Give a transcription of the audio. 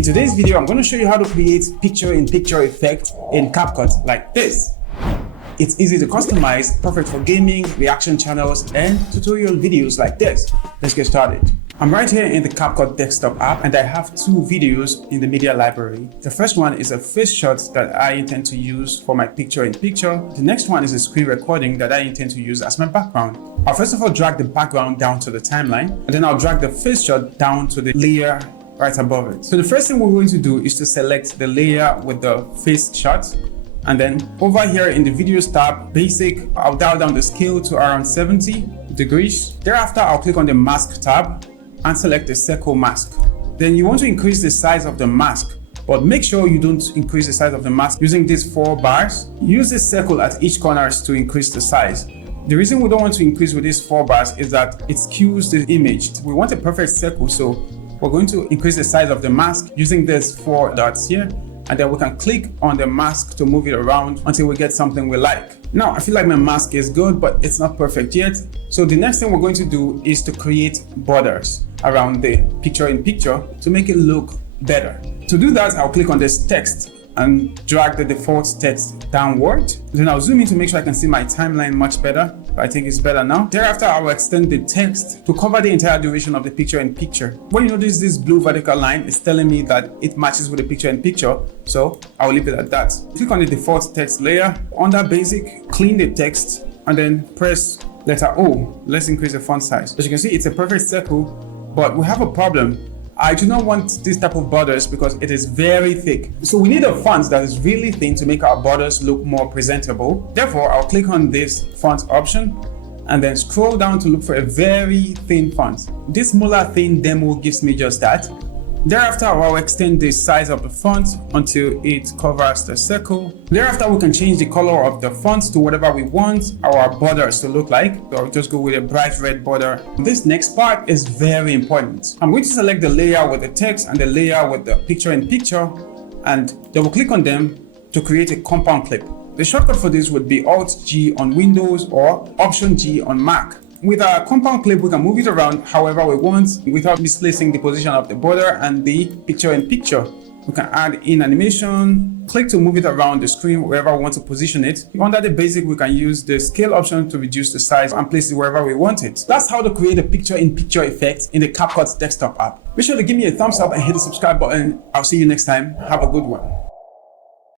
In today's video, I'm going to show you how to create picture-in-picture effect in CapCut like this. It's easy to customize, perfect for gaming, reaction channels, and tutorial videos like this. Let's get started. I'm right here in the CapCut desktop app, and I have two videos in the media library. The first one is a face shot that I intend to use for my picture-in-picture. The next one is a screen recording that I intend to use as my background. I'll first of all drag the background down to the timeline, and then I'll drag the face shot down to the layer right above it. So the first thing we're going to do is to select the layer with the face shot. And then over here in the videos tab, basic, I'll dial down the scale to around 70 degrees. Thereafter, I'll click on the mask tab and select the circle mask. Then you want to increase the size of the mask, but make sure you don't increase the size of the mask using these 4 bars. Use this circle at each corners to increase the size. The reason we don't want to increase with these 4 bars is that it skews the image. We want a perfect circle, so we're going to increase the size of the mask using these 4 dots here. And then we can click on the mask to move it around until we get something we like. Now, I feel like my mask is good, but it's not perfect yet. So the next thing we're going to do is to create borders around the picture-in-picture to make it look better. To do that, I'll click on this text and drag the default text downward. Then I'll zoom in to make sure I can see my timeline much better. I think it's better now. Thereafter, I will extend the text to cover the entire duration of the picture-in-picture. When you notice this blue vertical line, it's telling me that it matches with the picture-in-picture, so I'll leave it at that. Click on the default text layer. Under basic, clean the text, and then press letter O. Let's increase the font size. As you can see, it's a perfect circle, but we have a problem. I do not want this type of borders because it is very thick. So we need a font that is really thin to make our borders look more presentable. Therefore, I'll click on this font option and then scroll down to look for a very thin font. This Molar Thin demo gives me just that. Thereafter, I'll extend the size of the font until it covers the circle. Thereafter, we can change the color of the font to whatever we want our borders to look like. So I'll just go with a bright red border. This next part is very important. I'm going to select the layer with the text and the layer with the picture-in-picture, and double click on them to create a compound clip. The shortcut for this would be Alt-G on Windows or Option-G on Mac. With our compound clip, we can move it around however we want without misplacing the position of the border and the picture-in-picture. We can add in animation, click to move it around the screen wherever we want to position it. Under the basic, we can use the scale option to reduce the size and place it wherever we want it. That's how to create a picture-in-picture effect in the CapCut desktop app. Be sure to give me a thumbs up and hit the subscribe button. I'll see you next time. Have a good one.